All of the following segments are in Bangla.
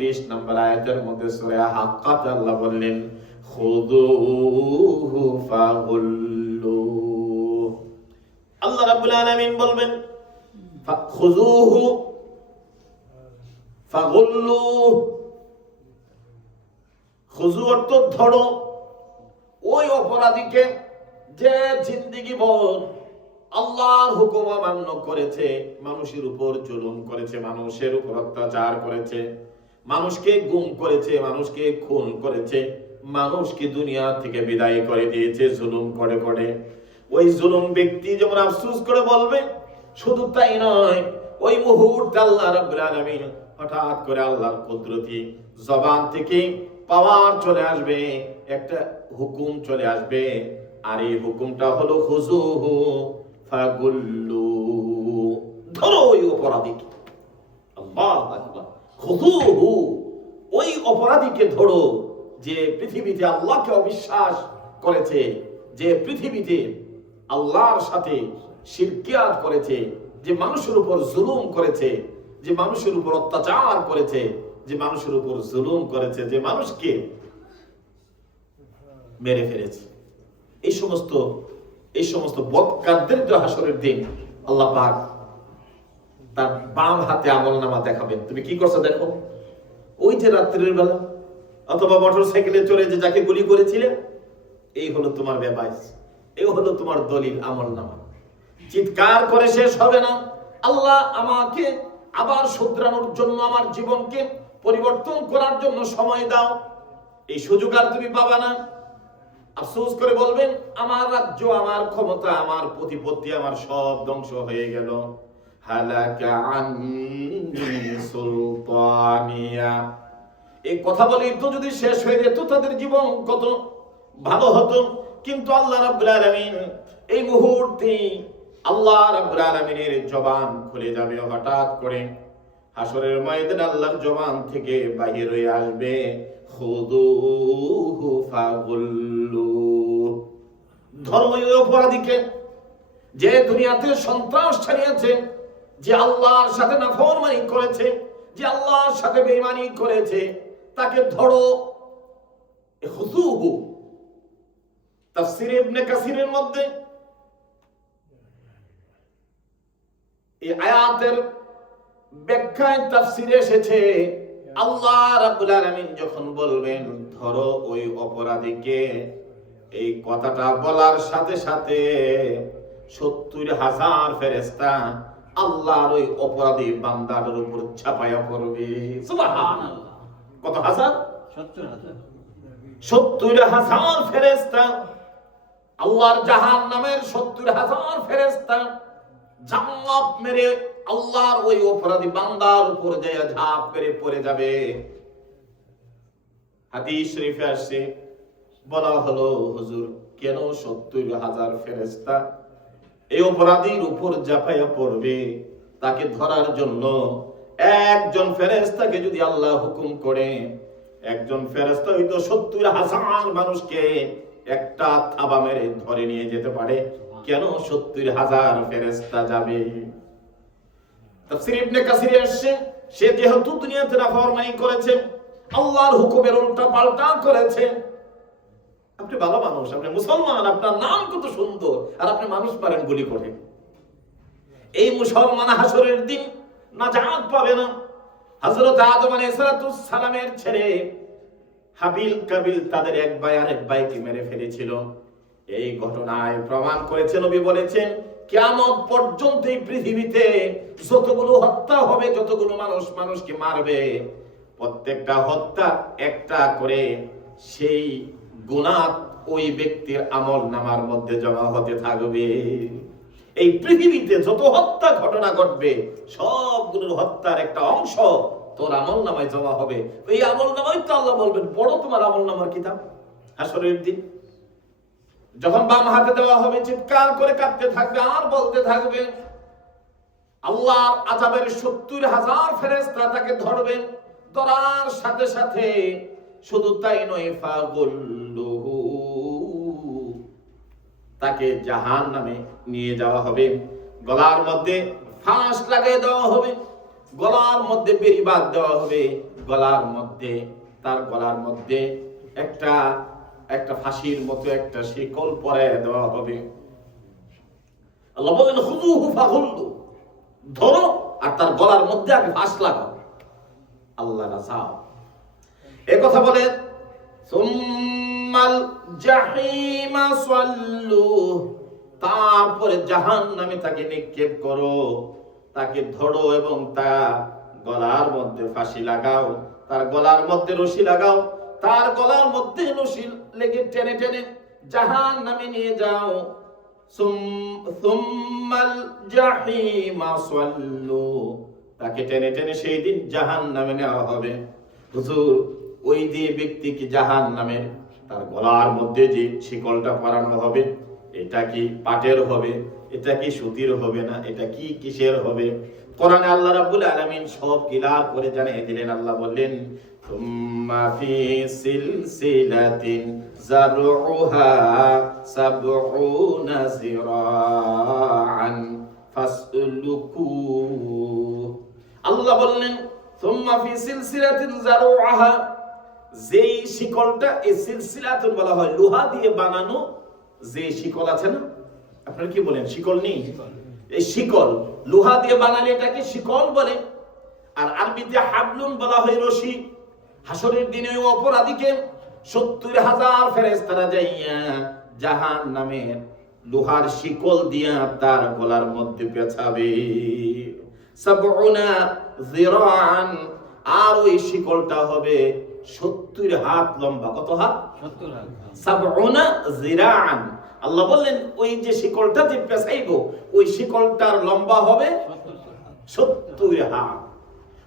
20 নম্বর আয়াতের মধ্যে সূরা হাক্কাত আল্লাহ বললেন খুযুহু ফাগুল্লু। আল্লাহ রাব্বুল আলামিন বলবেন খুযুহু ফাগুল্লু। খুযু অর্থ ধরো ওই অপরাধীকে যে জিন্দেগি ভর আল্লাহর হুকুম অমান্য করেছে, মানুষের উপর জুলুম করেছে, মানুষের উপর অত্যাচার করেছে, মানুষকে গুম করেছে, মানুষকে খুন করেছে, মানুষকে দুনিয়া থেকে বিদায় করে দিয়েছে জুলুম করে করে। ওই জুলুম ব্যক্তি যেমন আফসোস করে বলবে, শুধু তাই নয়, ওই মুহূর্তে আল্লাহ রাব্বুল আলামিন হঠাৎ করে আল্লাহর কুদরতি জবান থেকে পাওয়ার চলে আসবে, একটা হুকুম চলে আসবে, আর এই হুকুমটা হলো খুযুহু ফাগুল্লু। ধরো ওই অপরাধীকে। আল্লাহু আকবার। খুযুহু, ওই অপরাধীকে ধরো যে পৃথিবীতে আল্লাহকে অবিশ্বাস করেছে, যে পৃথিবীতে আল্লাহর সাথে শিরকিয়াত করেছে, যে মানুষের উপর জুলুম করেছে, যে মানুষের উপর অত্যাচার করেছে, যে মানুষের উপর জুলুম করেছে, যে মানুষকে মেরে ফেলেছে। এই সমস্ত বদকারদের হাসরের দিন আল্লাহ পাক তার বাম হাতে আমলনামা দেখাবেন। তুমি কি করছো দেখো। ওই যে রাত্রির বেলা অথবা মোটরসাইকেলে চড়ে যে যাকে গুলি করেছিলে, এই হলো তোমার বেবাইস, এই হলো তোমার দলিল আমলনামা। চিৎকার করে শেষ হবে না, আল্লাহ আমাকে আবার শুধরানোর জন্য, আমার জীবনকে পরিবর্তন করার জন্য সময় দাও। এই সুযোগ আর তুমি পাবা না। আফসোস করে বলবেন, আমার রাজ্য, আমার ক্ষমতা, আমার প্রতিপত্তি, আমার সব ধ্বংস হয়ে গেল। হালাকা আন্নি সুলতানিয়া। এই কথা বলে তো যদি শেষ হয়ে যেত তাদের জীবন কত ভালো হতো। কিন্তু আল্লাহ রাব্বুল আলামিন এই মুহূর্তে আল্লাহ রাব্বুল আলামিনের জবান খুলে যাবে হঠাৎ করে। হাসরের ময়দানে আল্লাহর জবান থেকে বাহির হয়ে আসবে খুযুহু ফাগুল্লু। ধরো ওই অপরাধীকে যে দুনিয়াতে সন্ত্রাস ছড়িয়েছে, যে আল্লাহর সাথে নাফরমানি করেছে, যে আল্লাহর সাথে বেঈমানি করেছে, তাকে ধরো। খুযুহু তাফসীর ইবনে কাসিরের মধ্যে এই আয়াতের ব্যাখ্যায় তাফসীরে এসেছে, আল্লাহ রাব্বুল আলামিন যখন বলবেন ধরো ওই অপরাধীকে, এই কথাটা বলার সাথে সাথে 70,000 ফেরেশতা আল্লাহর ওই অপরাধী বান্দার উপর ঝাঁপায়া পড়বে। সুবহানাল্লাহ। কত হাজার? 70,000 ফেরেশতা। আল্লাহর জাহান্নামের 70,000 ফেরেশতা জাম্মাপ মেরে আল্লাহর ওই অপরাধী বান্দার উপর যায় ঝাঁপ মেরে পড়ে যাবে। হাদিস শরীফে আসছে, বলা হলো হুজুর কেন 70,000 ফেরেশতা এই অপরাধীর উপর ঝাঁপায়া পড়বে? তাকে ধরার জন্য একজন ফেরেশতাকে যদি আল্লাহ হুকুম করে, একজন ফেরেশতা হয়তো 70,000 মানুষকে একটা থাবা মেরে ধরে নিয়ে যেতে পারে, কেন 70,000 ফেরেশতা যাবে? তাফসীর ইবনে কাসিরে আসছে, সে যেহেতু দুনিয়াতে নাফরমানি করেছে, আল্লাহর হুকুমের উল্টা পাল্টা করেছে। আপনি ভালো মানুষ, আপনি মুসলমান, আপনার নাম কত সুন্দর, আর আপনি মানুষ পারেন গুলি করে। এই মুসলমান হাসরের দিন নাজাত পাবে না। হযরত আদম আলাইহিস সালামের ছেলে হাবিল কাবিল তাদের এক ভাই আরেক ভাইকে মেরে ফেলেছিল। এই ঘটনায় প্রমাণ করেছে, নবী বলেছেন, কিয়ামত পর্যন্ত এই পৃথিবীতে যতগুলো হত্যা হবে, যতগুলো মানুষ মানুষকে মারবে, প্রত্যেকটা হত্যা একটা করে সেই গুনাহ ওই ব্যক্তির আমলনামার মধ্যে জমা হতে থাকবে। এই পৃথিবীতে যত হত্যা ঘটনা ঘটবে, সবগুলোর হত্যার একটা অংশ তোর আমলনামায় জমা হবে। এই আমলনামায় তো আল্লাহ বলবেন, পড়ো তোমার আমলনামার কিতাব। হাসরের দিন যখন বাম হাতে দেওয়া হবে, চিৎকার করে কাঁদতে থাকবে আর বলতে থাকবে, আল্লাহর আযাবের 70,000 ফেরেশতা তাকে ধরবেন। ধরার সাথে সাথে শুধু তাই নয়, ফাগুল্লুহু, তাকে জাহান্নামে নিয়ে যাওয়া হবে। গলার মধ্যে ফাঁস লাগিয়ে দেওয়া হবে, গলার মধ্যে বেড়ি বাঁধ দেওয়া হবে, তার গলার মধ্যে একটা ফাঁসির মতো একটা শিকল পরায় দেওয়া হবে। আল্লাহ বলেন খুযুহু ফাগুল্লু, ধরো আর তার গলার মধ্যে আগে ফাঁস লাগাও। আল্লাহ রাসা এই কথা বলে সুম্মাল জাহিমা সাল্লু, তারপরে জাহান্নামে তাকে নিক্ষেপ করো, তাকে ধরো এবং তার গলার মধ্যে ফাঁসি লাগাও, তার গলার মধ্যে রশি লাগাও, তার গলার মধ্যে রশি লেগে টেনে টেনে জাহান্নামে নিয়ে যাও। সুম্মাল জাহিমা সাল্লু, তাকে টেনে টেনে সেই দিন জাহান্নামে নেওয়া হবে। হুজুর, ওই যে ব্যক্তি কি জাহান্নামের তার গলার মধ্যে যে শিকলটা পরানো হবে, এটা কি পাটের হবে, এটা কি সুতির হবে, না এটা কি কিসের হবে? কোরআনে আল্লাহ রাব্বুল আলামিন সব ক্লিয়ার করে জানিয়ে দিলেন। আল্লাহ বললেন সুম্মা ফি সিলসিলাতিন যারউহা সাবউনা যিরাআন ফাসলুকু। আল্লাহ বললেন সুম্মা ফি সিলসিলাতিন যারউহা, যেই শিকলটা, এই সিলসিলাতুন বলা হয় লোহা দিয়ে বানানো যে শিকল আছে না, আপনারা কি বলেন শিকল নেই? এই শিকল লোহা দিয়ে বানালে এটাকে শিকল বলে। আর আরবিতে হাবলুন বলা হয় রশি। হাসরের দিনে ওই অপরাধীকে ৭০,০০০ ফেরেশতারা যাইয়া জাহান্নামের লোহার শিকল দিয়া তার গলার মধ্যে পেঁচাবে। সাবউনা যিরাআন, আর ওই শিকলটা হবে ৭০ হাত লম্বা। কত হাত? ৭০ হাত। সাবউনা যিরাআন। আল্লাহ বললেন ওই যে শিকলটা যে পেঁচাইবো, ওই শিকলটার লম্বা হবে ৭০ হাত।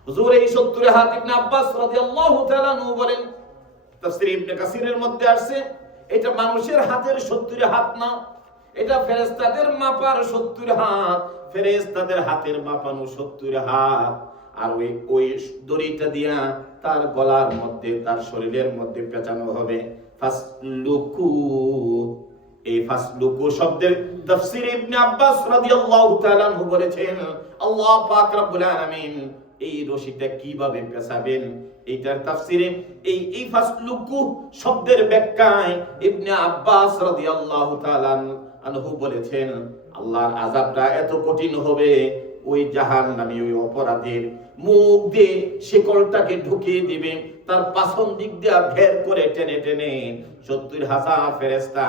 হুজুর, এই ৭০ হাত ইবনে আব্বাস রাদিয়াল্লাহু তাআলা আনহু বলেন, তাফসীর ইবনে কাসিরের মধ্যে আসছে, এটা মানুষের হাতের ৭০ হাত না, এটা ফেরেশতাদের মাপার ৭০ হাত, ফেরেশতাদের হাতের মাপানো ৭০ হাত। আর ওই দড়িটা দিয়া তার গলার মধ্যে, তার শরীরের মধ্যে পেঁচানো হবে। ফাসলুকু, এই ফাসলুকু শব্দের তাফসীর ইবনে আব্বাস রাদিয়াল্লাহু তাআলা আনহু বলেছেন, আল্লাহ পাক রব্বুল আলামিন এই রশিটা কিভাবে পেঁচাবেন, এইটার তাফসীরে এই ফাসলুকু শব্দের ব্যাখ্যায় ইবনে আব্বাস রাদিয়াল্লাহু তাআলা আনহু বলেছেন, আল্লাহর আযাবটা এত কঠিন হবে, ওই জাহান্নামী ওই অপরাধীর মুখ দিয়ে শিকলটাকে ঢুকিয়ে দিবে, তার পাছন দিক দিয়ে ভের করে টেনে টেনে ৭০,০০০ ফেরেশতা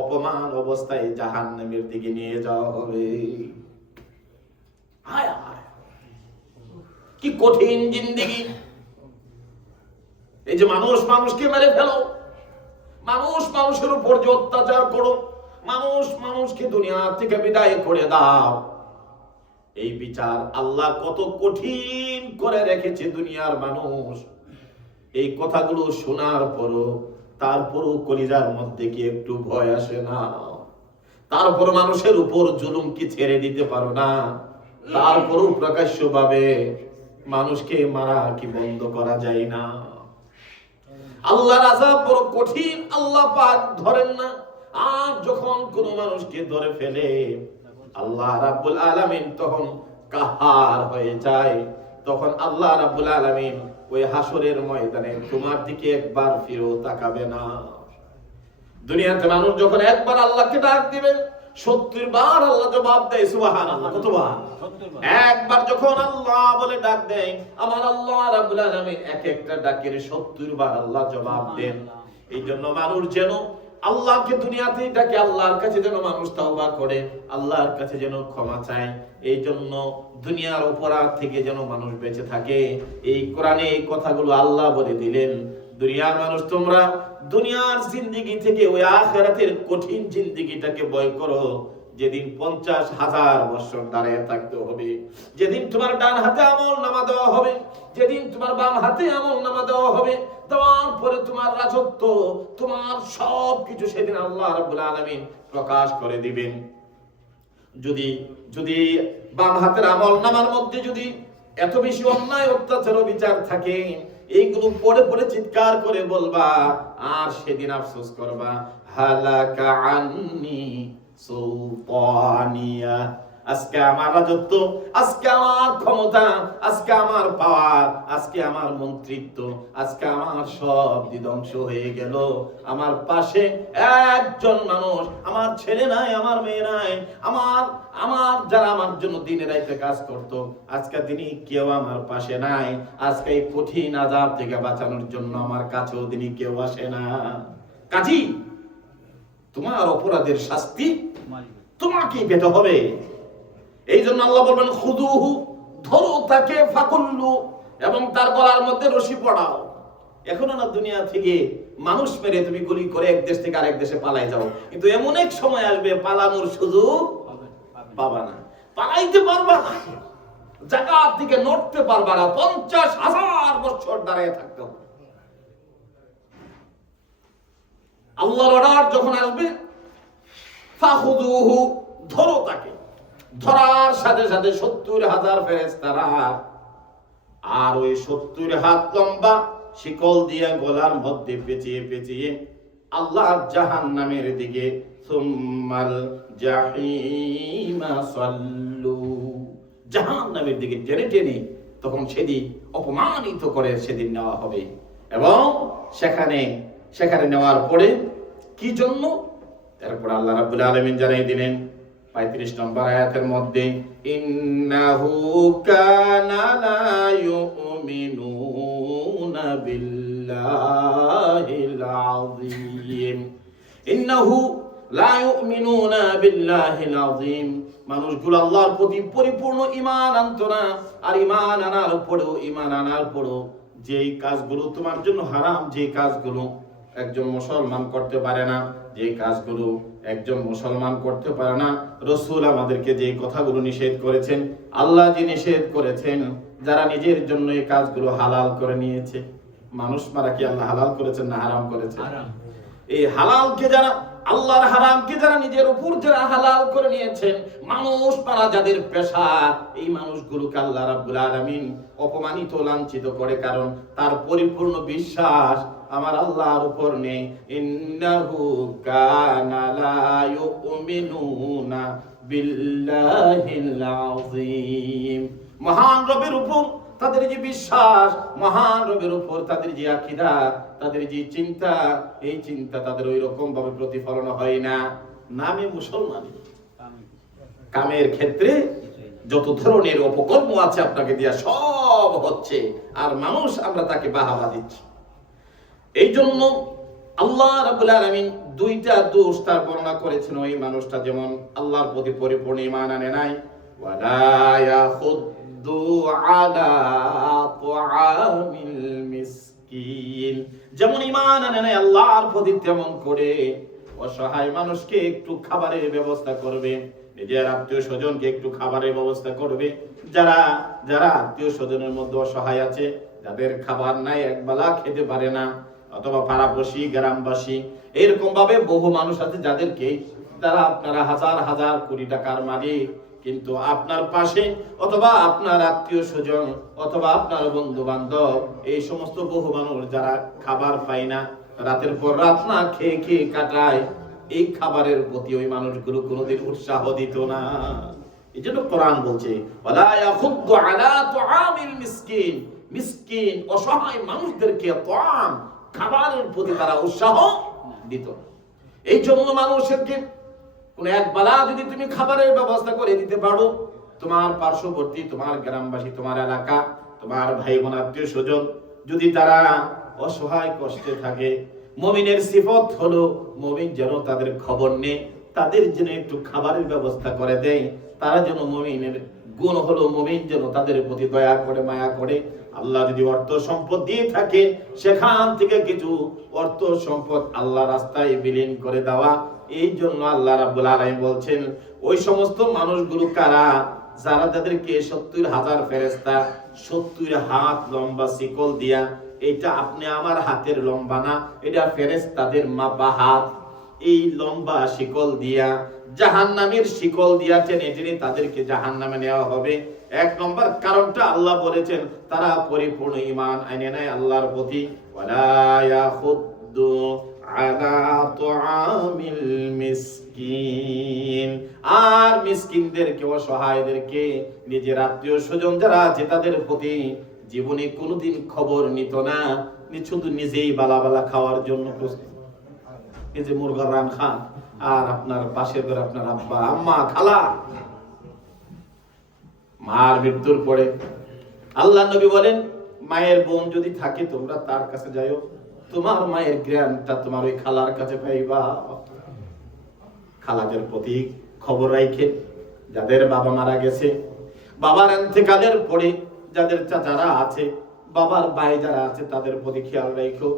অপমান অবস্থায় জাহান্নামের দিকে নিয়ে যাওয়া হবে। হায় হায়, কি কঠিন জিন্দেগি! এই যে মানুষ মানুষকে মেরে ফেলো, মানুষ মানুষের উপর যে অত্যাচার করো, মানুষ মানুষকে দুনিয়া থেকে বিদায় করে দাও, এই বিচার আল্লাহ কত কঠিন করে রেখেছে দুনিয়ার মানুষ। এই কথাগুলো শোনার পরও তারপরও কলিজার মধ্যে কি একটু ভয় আসে না? তারপর মানুষের উপর জুলুম কি ছেড়ে দিতে পারো না? তারপরও প্রকাশ্যভাবে মানুষকে মারা কি বন্ধ করা যায় না? আল্লাহর আযাব বড় কঠিন, আল্লাহ পাক ধরেন না। আর যখন কোন মানুষকে ধরে ফেলে আল্লাহ রাব্বুল আলামিন তখন কাহার হয়ে যায়। তখন আল্লাহ রাব্বুল আলামিন ওই হাসরের ময়দানে তোমার দিকে একবার ফিরেও তাকাবে না। দুনিয়াতে মানুষ যখন একবার আল্লাহকে ডাক দিবে ৭০ বার আল্লাহ জবাব দেয় সুবহানাল্লাহ। কতবার? ৭০ বার। একবার যখন আল্লাহ বলে ডাক দেয়, আমার আল্লাহ রাব্বুল আলামিন এক একটা ডাকের ৭০ বার আল্লাহ জবাব দেন। এই জন্য মানুষ যেন আল্লাহকে দুনিয়াতেই ডাকে, আল্লাহর কাছে যেন মানুষ তাওবা করে, আল্লাহর কাছে যেন ক্ষমা চায়। এই জন্য দুনিয়ার অপরাধ থেকে যেন মানুষ বেঁচে থাকে। এই কোরআনে এই কথাগুলো আল্লাহ বলে দিলেন, দুনিয়ার মানুষ তোমরা দুনিয়ার জিন্দেগি থেকে ওই আখিরাতের কঠিন জিন্দেগিটাকে ভয় করো, যেদিন ৫০,০০০ বছর দাঁড়িয়ে থাকতে হবে, যেদিন তোমার ডান হাতে আমলনামা দেওয়া হবে, যেদিন তোমার বাম হাতে আমলনামা দেওয়া হবে, দেওয়ার পরে তোমার রাজত্ব, তোমার সব কিছু সেদিন আল্লাহ রাব্বুল আলামিন প্রকাশ করে দিবেন। যদি বাম হাতের আমলনামার মধ্যে যদি এত বেশি অন্যায় অত্যাচার বিচার থাকে, এইগুলো পড়ে পড়ে চিৎকার করে বলবা, আর সেদিন আফসোস করবা, হালাকা আন্নি সুলতানিয়া, আজকে আমার রাজত্ব, আজকে আমার ক্ষমতা, আজকে আমার পাওয়ার, আজকে আমার মন্ত্রিত্ব, আজকে আমার সব ধ্বংস হয়ে গেল। আমার পাশে একজন মানুষ, আমার ছেলে নাই, আমার মেয়ে নাই, আমার আমার যারা আমার জন্য দিনে রাইতে কাজ করত, আজকে তিনি কেউ আমার পাশে নাই। আজকে এই কঠিন আযাব থেকে বাঁচানোর জন্য আমার কাছেও তিনি কেউ আসে না। কাজী তোমার অপরাধের শাস্তি তোমাকে পেতে হবে। এই জন্য আল্লাহ বলবেন খুদুহু, ধরো তাকে, ফাকুল্লু, এবং তার গলার মধ্যে রশি পড়াও। এখন না দুনিয়া থেকে মানুষ মেরে তুমি গুলি করে এক দেশ থেকে আরেক দেশে পালাই যাও, কিন্তু এমন এক সময় আসবে পালানোর সুযোগ পাবা না, পালাইতে পারবা না, জায়গা থেকে নড়তে পারবা না, 50,000 বছর দাঁড়িয়ে থাকতে হবে। আল্লাহর অর্ডার যখন আসবে, ফাখুদুহু, ধরো তাকে। ধরার সাথে সাথে 70,000 ফেরেশতারা আর ওই 70 হাত লম্বা শিকল দিয়ে গলার মধ্যে পেঁচিয়ে পেঁচিয়ে আল্লাহর জাহান্নামের দিকে, সুম্মাল জাহিমা সাল্লু, জাহান্নামের দিকে টেনে টেনে তখন সেদিন অপমানিত করে সেদিন নেওয়া হবে। এবং সেখানে নেওয়ার পরে কি জন্য, তারপর আল্লাহ রাব্বুল আলামিন জানাই দিলেন 35 নম্বর আয়াতের মধ্যে, ইন্নাহু কানা লা ইউমিনুনা বিল্লাহিল আযীম। ইন্নাহু লা ইউমিনুনা বিল্লাহিল আযীম, মানুষগুলো আল্লাহর প্রতি পরিপূর্ণ ঈমান আনতো না। আর ঈমান আনার পরেও যেই কাজগুলো তোমার জন্য হারাম, যে কাজগুলো একজন মুসলমান করতে পারে না, যে কাজগুলো একজন মুসলমান করতে পারে না, রাসূল আমাদেরকে যে কথাগুলো নিষেধ করেছেন, আল্লাহ যে নিষেধ করেছেন, যারা নিজের জন্য এই কাজগুলো হালাল করে নিয়েছে। মানুষ মারা কি আল্লাহ হালাল করেছেন না হারাম করেছেন? এই হালালকে যারা, আল্লাহর হারামকে যারা নিজের উপর যারা হালাল করে নিয়েছেন, মানুষ মারা যাদের পেশা, এই মানুষগুলোকে আল্লাহ রাব্বুল আলামিন অপমানিত, লাঞ্ছিত করে। কারণ তার পরিপূর্ণ বিশ্বাস আমার আল্লাহর উপর নেই। ইন্নাহু কানা লা ইউমিনুনা বিল্লাহিল আযীম, মহান রবের উপর তাদের যে বিশ্বাস, মহান রবের উপর তাদের যে আকীদা, তাদের যে চিন্তা, এই চিন্তা তাদের ওই রকম ভাবে প্রতিফলন হয় না। নামে মুসলমানি, কামের ক্ষেত্রে যত ধরনের অপকর্ম আছে আপনাকে দিয়া সব হচ্ছে, আর মানুষ আমরা তাকে বাহাবা দিচ্ছি। এই জন্য আল্লাহ রাব্বুল আলামিন দুইটা দোষ তার বর্ণনা করেছেন। ওই মানুষটা যেমন আল্লাহর প্রতি পরিপূর্ণ ঈমান আনে নাই, ওয়ালা ইয়াখুদ্দু আলা তুআমিল মিসকিন, যেমন ঈমান আনে নাই আল্লাহর প্রতি, তেমন করে অসহায় মানুষকে একটু খাবারের ব্যবস্থা করবে, নিজের আত্মীয় স্বজনকে একটু খাবারের ব্যবস্থা করবে। যারা আত্মীয় স্বজনের মধ্যে অসহায় আছে, যাদের খাবার নাই, একবেলা খেতে পারে না, অথবা পাড়াপড়শি, গ্রামবাসী, এরকম ভাবে বহু মানুষ আছে যাদেরকে তারা, আপনারা হাজার হাজার কোটি টাকার মালিক, কিন্তু আপনার পাশে অথবা আপনার আত্মীয় স্বজন অথবা আপনার বন্ধু বান্ধব, এই সমস্ত বহু মানুষ যারা খাবার পায় না, রাতের পর রাত না খেয়ে খেয়ে কাটায়, এই খাবারের প্রতি ওই মানুষগুলো কোনোদিন উৎসাহ দিত না। এই জন্য কোরআন বলছে, ওয়ালা ইয়াখুদ্দু আলা তুআমিল মিসকিন, মিসকিন অসহায় মানুষদেরকে তুআম, খাবারের প্রতি তারা উৎসাহ দিত না। এই জন্য মানুষেরকে কোন এক বেলা যদি তুমি খাবারের ব্যবস্থা করে দিতে পারো, তোমার পার্শ্ববর্তী, তোমার গ্রামবাসী, তোমার এলাকা, তোমার ভাই বোন, আত্মীয় স্বজন যদি তারা অসহায় কষ্টে থাকে, মুমিনের সিফত হলো মুমিন যেন তাদের খবর নেয়, তাদের জন্য একটু খাবারের ব্যবস্থা করে দেয়। তারা যেন, মুমিনের গুণ হলো মুমিন যেন তাদের প্রতি দয়া করে, মায়া করে। আল্লাহ যদি অর্থ সম্পদ দিয়ে থাকে, সেখান থেকে কিছু অর্থ সম্পদ আল্লাহ রাস্তায় বিলীন করে দেওয়া। এই জন্য আল্লাহ রাব্বুল আলামিন বলছেন, ওই সমস্ত মানুষগুলো কারা, যারা তাদেরকে 70,000 ফেরেশতা 70 হাত লম্বা শিকল দিয়া, এটা আপনি আমার হাতের লম্বা না, এটা ফেরেশতাদের মাপা হাত, এই লম্বা শিকল দিয়া, জাহান্নামের শিকল দিয়া টেনে টেনে তাদেরকে জাহান্নামে নেওয়া হবে। এক নম্বর কারণটা আল্লাহ বলেছেন, তারা পরিপূর্ণ ঈমান আনে নাই আল্লাহর প্রতি। ওয়ালা ইয়াখুদ্দু আলা তুআমিল মিসকিন, আর মিসকিনদেরকে, অসহায়দেরকে, নিজের আত্মীয় স্বজন যারা আছে তাদের প্রতি জীবনে কোনোদিন খবর নিত না, শুধু নিজেই বালা বালা খাওয়ার জন্য প্রস্তুত। এই যে মুরগার রান খান, আর আপনার পাশের ঘরে আপনার আব্বা আম্মা খালা, মার মৃত্যুর পরে আল্লাহ নবী বলেন, মায়ের বোন যদি থাকে তোমরা তার কাছে যাও, তোমার মায়ের জ্ঞানটা তোমার ওই খালার কাছে পাইবা। খালাদের প্রতি খবর রাখে, যাদের বাবা মারা গেছে, বাবার ইন্তেকালের পরে যাদের চাচারা আছে, বাবার ভাই যারা আছে, তাদের প্রতি খেয়াল রাখো,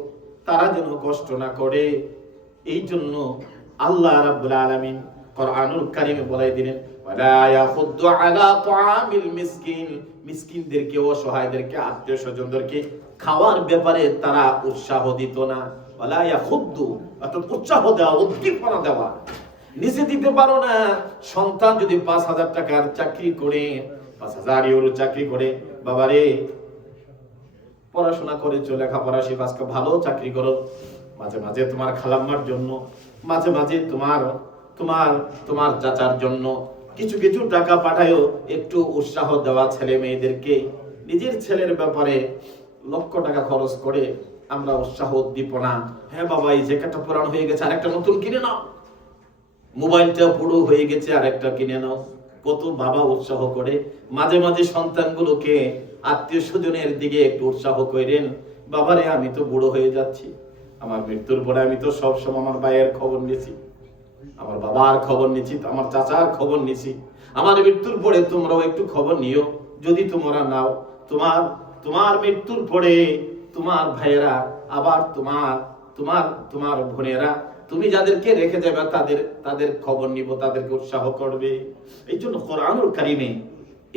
তারা যেন কষ্ট না করে। এই জন্য আল্লাহ রাব্বুল আলামিন কোরআনুল কারীমে বলে দিলেন, ওয়ালা ইয়াখুদ্দু আলা তুআমিল মিসকিন, মিসকিনদেরকে, অসহায়দেরকে, আত্মীয় স্বজনদেরকে খাওয়ার ব্যাপারে তারা উৎসাহ দিত না। ওয়ালা ইয়াখুদ্দু, অর্থাৎ উৎসাহ দেওয়া, উদ্দীপনা দেওয়া। নিজে দিতে পারো না, সন্তান যদি 5,000 টাকার চাকরি করে, 5,000 ইউরো চাকরি করে, বাবারে পড়াশোনা করে চলে, লেখাপড়া শিখো, আজকে ভালো চাকরি করো, মাঝে মাঝে তোমার খালাম্মার জন্য, মাঝে মাঝে তোমার চাচার জন্য কিছু কিছু টাকা পাঠায়ও, একটু উৎসাহ দেওয়া ছেলে মেয়েদেরকে। নিজের ছেলের ব্যাপারে লক্ষ টাকা খরচ করে আমরা উৎসাহ উদ্দীপনা, হ্যাঁ বাবা এই জ্যাকেটটা পুরানো হয়ে গেছে আরেকটা নতুন কিনে নাও, মোবাইলটা পুরো হয়ে গেছে আরেকটা কিনে নাও, কত বাবা উৎসাহ করে। মাঝে মাঝে সন্তানগুলোকে আত্মীয় স্বজনের দিকে একটু উৎসাহ করেন, বাবারে আমি তো বুড়ো হয়ে যাচ্ছি, আমার মৃত্যুর পরে আমি তো সবসময় আমার ভাইয়ের খবর নিয়েছি, আমার বাবার খবর নিয়েছি, আমার চাচার খবর নিয়েছি, আমার মৃত্যুর পরে তোমরাও একটু খবর নিও। যদি তোমরা নাও, তোমার মৃত্যুর পরে তোমার ভাইয়েরা, আবার তোমার বোনেরা, তুমি যাদেরকে রেখে যাবে তাদের খবর নিব, তাদেরকে উৎসাহ করবে। এই জন্য কোরআনুল কারীমে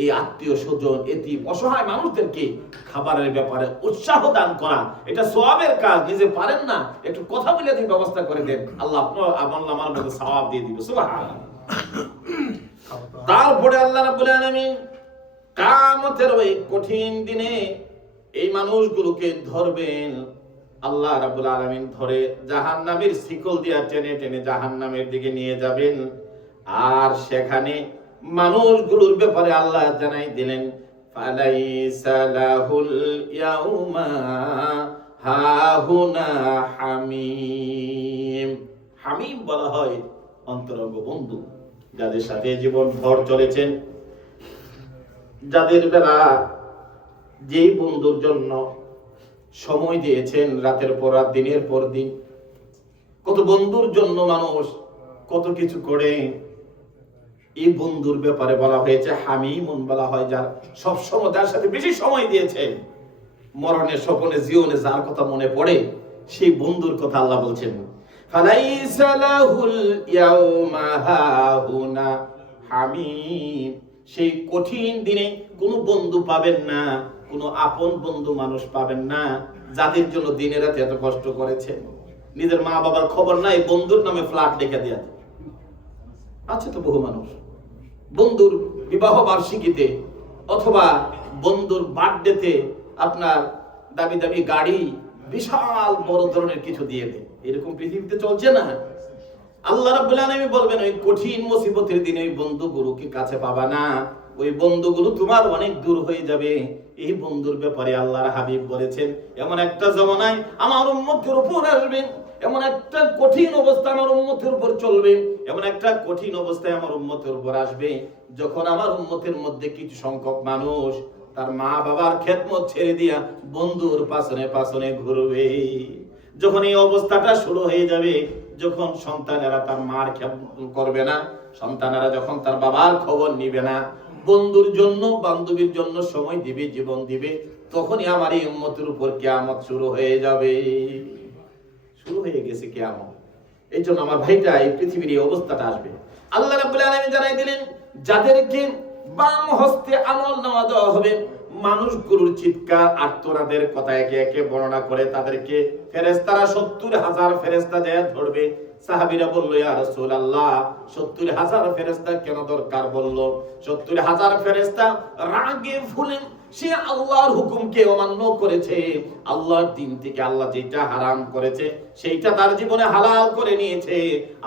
এই আত্মীয় স্বজন, এতিম, অসহায় মানুষদেরকে খাবারের ব্যাপারে উৎসাহ দান করা, এটা সওয়াবের কাজ। নিজে পারেন না, একটু কথা বলে দিয়ে ব্যবস্থা করে দেন, আল্লাহ আমার মধ্যে সওয়াব দিয়ে দিবে, সুবহানাল্লাহ। তারপরে আল্লাহ রাব্বুল আলামিন কিয়ামতের ওই কঠিন দিনে এই মানুষগুলোকে ধরবেন। আল্লাহ রাব্বুল আলামিন ধরে জাহান্নামের শিকল দিয়া টেনে টেনে জাহান্নামের দিকে নিয়ে যাবেন। আর সেখানে মানুষগুলোর ব্যাপারে আল্লাহ জানাই দিলেন, ফালাইসা লাহুল ইয়াউমা হাহুনা হামিম। হামিম বলা হয় অন্তরঙ্গ বন্ধু, যাদের সাথে জীবন ভর চলেছেন, যাদের বেলা যেই বন্ধুর জন্য সময় দিয়েছেন রাতের পর রাত, দিনের পর দিন। কত বন্ধুর জন্য মানুষ কত কিছু করে। এই বন্ধুর ব্যাপারে বলা হয়েছে হামিমুন, বলা হয় যার সব সময়, যার সাথে বেশি সময় দিয়েছেন, মরণে স্বপনে জীবনে যার কথা মনে পড়ে, সেই বন্ধুর কথা আল্লাহ বলছেন, ফালাইসা লাহুল ইয়াউমা হাহুনা হামিম। সেই কঠিন দিনে কোনো বন্ধু পাবেন না, কোনো আপন বন্ধু মানুষ পাবেন না, যাদের জন্য দিনে রাতে এত কষ্ট করেছেন। নিজের মা বাবার খবর নাই, বন্ধুর নামে ফ্ল্যাট দেখে দেয়া আছে তো বহু মানুষ। বন্ধুর বিবাহ বার্ষিকীতে অথবা বন্ধুর বার্থডেতে আপনার দামি দামি গাড়ি, বিশাল বড় ধরনের কিছু দিয়ে দেয়। এরকম পৃথিবীতে চলছে না। আল্লাহ রাব্বুল আলামিন বলবেন, ওই কঠিন মুসিবতের দিনে ওই বন্ধুগুলোকে কাছে পাবা না, ওই বন্ধুগুলো তোমার অনেক দূর হয়ে যাবে। এই বন্ধুর ব্যাপারে আল্লাহর হাবিব বলেছেন, এমন একটা জামানায় আমার উম্মতের উপর আসবে, এমন একটা কঠিন অবস্থা আমার উম্মতের উপর চলবে, এমন একটা কঠিন অবস্থায় আমার উম্মতের উপর আসবে, যখন আমার উম্মতের মধ্যে কিছু সংখ্যক মানুষ তার মা বাবার খেদমত ছেড়ে দিয়া বন্ধুর পাছনে পাছনে ঘুরবে। যখন এই অবস্থাটা শুরু হয়ে যাবে, যখন সন্তানেরা তার মার খেদমত করবে না, সন্তানেরা যখন তার বাবার খবর নিবে না, বন্ধুর জন্য বান্ধবীর জন্য সময় দিবে, জীবন দিবে, তখনই আমার এই উম্মতের উপর কিয়ামত শুরু হয়ে যাবে। শুরু হয়ে গেছে কিয়ামত। এই জন্য আমার ভাইটা, এই পৃথিবীর এই অবস্থাটা আসবে। আল্লাহ রাব্বুল আলামিন জানাই দিলেন, যাদেরকে বাম হস্তে আমল নামা দেওয়া হবে, মানুষগুলোর চিৎকার আর্তনাদের কথা একে একে বর্ণনা করে তাদেরকে ফেরেশতারা 70,000 ফেরেশতা দিয়ে ধরবে। সাহাবীরা বলল, ইয়া রাসূলুল্লাহ 70,000 ফেরেশতা কেন দরকার? বলল 70,000 ফেরেশতা রাগে ফুলে সে আল্লাহর হুকুমকে অমান্য করেছে, আল্লাহর দিন থেকে আল্লাহ যেটা হারাম করেছে সেইটা তার জীবনে হালাল করে নিয়েছে,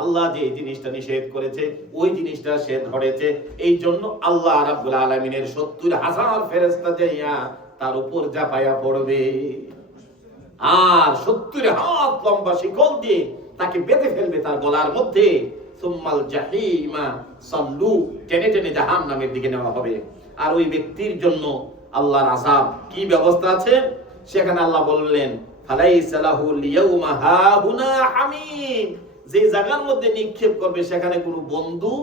আল্লাহ যে জিনিসটা নিষেধ করেছে ওই জিনিসটা সে ধরেছে। এই জন্য আল্লাহ রাব্বুল আলামিনের 70,000 ফেরেশতা যাইয়া তার উপর ঝাঁপাইয়া পড়বে, আর 70 হাত লম্বা শিকল দিয়ে তাকে বেঁধে ফেলবে তার গলার মধ্যে। সুম্মাল জাহিমা সাল্লু, টেনে টেনে জাহান্নামের দিকে নেওয়া হবে। আর ওই ব্যক্তির জন্য আল্লাহর আযাব কি ব্যবস্থা আছে সেখানে আল্লাহ বললেন, ফালাইসা লাহু লিয়াউমা হাহুনা হামিম, যে জায়গার মধ্যে নিক্ষেপ করবে সেখানে কোনো বন্ধু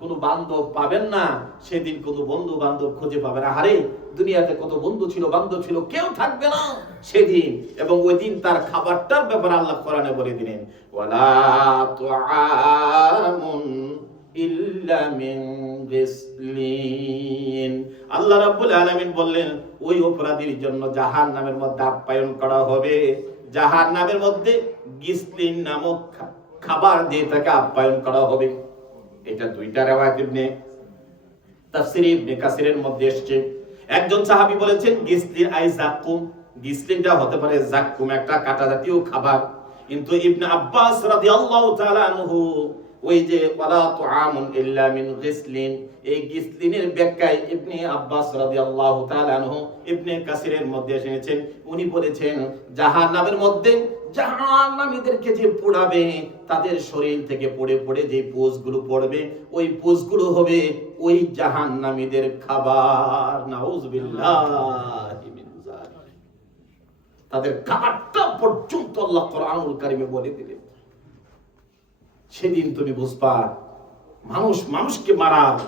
কোনো বান্ধব পাবেন না, সেদিন কোনো বন্ধু বান্ধব খুঁজে পাবে না। আরে দুনিয়াতে কত বন্ধু ছিল বান্ধব ছিল, কেউ থাকবে না সেদিন। এবং ওই দিন তার খাবারটার ব্যাপারে আল্লাহ কোরআনে বলে দিলেন, ওয়ালা তুআমুন ইল্লা মিন গিসলিন। আল্লাহ রাব্বুল আলামিন বললেন ওই অপরাধীর জন্য জাহান্নামের মধ্যে আপ্যায়ন করা হবে, জাহান্নামের মধ্যে গিসলিন নামক খাবার দিয়ে তাকে আপ্যায়ন করা হবে। এটা দুইটা riwayat ইবনে তাফসীর ইবনে কাসিরের মধ্যে এসেছে। একজন সাহাবী বলেছেন গিসলিন আই জাক্কুম, গিসলিনটা হতে পারে জাক্কুম, একটা কাঁটা জাতীয় খাবার। কিন্তু ইবনে আব্বাস রাদিয়াল্লাহু তাআলা আনহু ওই যে ওয়ালা তুআমুন ইল্লা মিন গিসলিন, এই গিসলিনের ব্যাখ্যায় ইবনে আব্বাস রাদিয়াল্লাহু তাআলা আনহু ইবনে কাসিরের মধ্যে এসেছেন। উনি বলেছেন জাহান্নামের মধ্যে জাহান্নামীদেরকে যে পোড়াবে তাদের শরীর থেকে পড়ে পড়ে যে পোষগুলো পড়বে ওই পোষগুলো হবে ওই জাহান্নামীদের খাবার। নাউযুবিল্লাহি মিন যালিক, তাদের খাবারটা পর্যন্ত আল্লাহ কোরআনুল কারীমে বলে দিলেন। সেদিন তুমি বুঝবা মানুষ মানুষকে মারার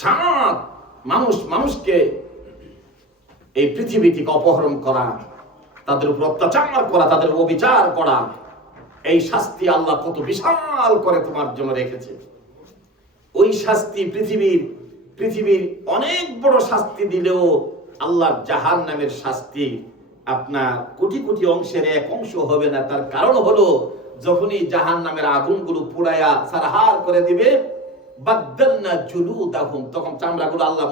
সাত, মানুষ মানুষকে এই পৃথিবী থেকে অপহরণ করা, তাদের উপর অত্যাচার করা, তাদের অবিচার করা, এই শাস্তি আল্লাহ কত বিশাল করে তোমার জন্য রেখেছে। ওই শাস্তি পৃথিবীর অনেক বড় শাস্তি দিলেও আল্লাহর জাহান্নামের শাস্তি আপনার কোটি কোটি অংশের এক অংশ হবে না। তার কারণ হলো যখনই জাহান্নামের আগুনগুলো পুড়ায়া সারহার করে দিবে, বাদদালনা জুলুদাহুম, তখন চামড়াগুলো আল্লাহ